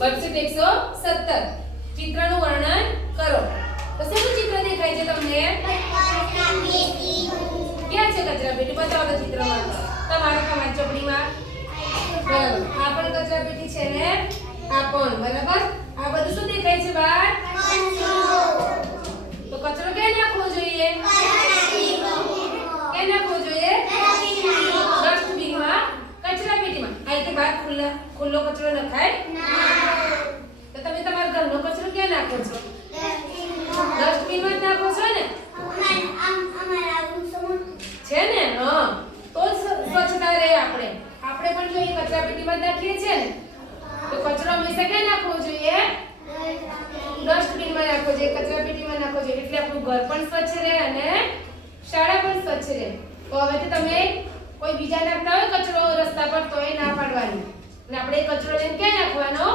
Worksheet 117 ચિત્રનું વર્ણન કરો. તો શેનું ચિત્ર દેખાય છે તમને? ક્યાં છે કચરાપેટી? બતાવો તો ચિત્રમાં. તમારી ચોપડીમાં. બરાબર. આ પણ કચરાપેટી છે ને આ પણ. બરાબર. આ બધું શું દેખાય છે બહાર? તો કચરો ક્યાં નાખવો જોઈએ? ક્યાં નાખવો જોઈએ? ડસ્ટબિનમાં, કચરાપેટીમાં. આ રીતે બહાર ખુલ્લો કચરો નખાય તો તમે તમારા ઘરનો કચરો ક્યાં નાખો છો? ડસ્ટબિનમાં જ નાખો છો ને? છે ને? હા. તો સ્વચ્છતા રહે. આપણે પણ જો એ કચરાપેટીમાં જ નાખીએ છીએ ને તો કચરો હંમેશા ક્યાં નાખવો જોઈએ? ડસ્ટબિનમાં નાખવો જોઈએ, કચરાપેટીમાં નાખવો જોઈએ. એટલે આપણું ઘર પણ સ્વચ્છ રહે અને શાળા પણ સ્વચ્છ રહે. તો હવેથી તમે કોઈ બીજા નાખતા હોય કચરો રસ્તા પર તો એ ના પાડવાની અને આપણે એ કચરો લઈને ક્યાં નાખવાનો?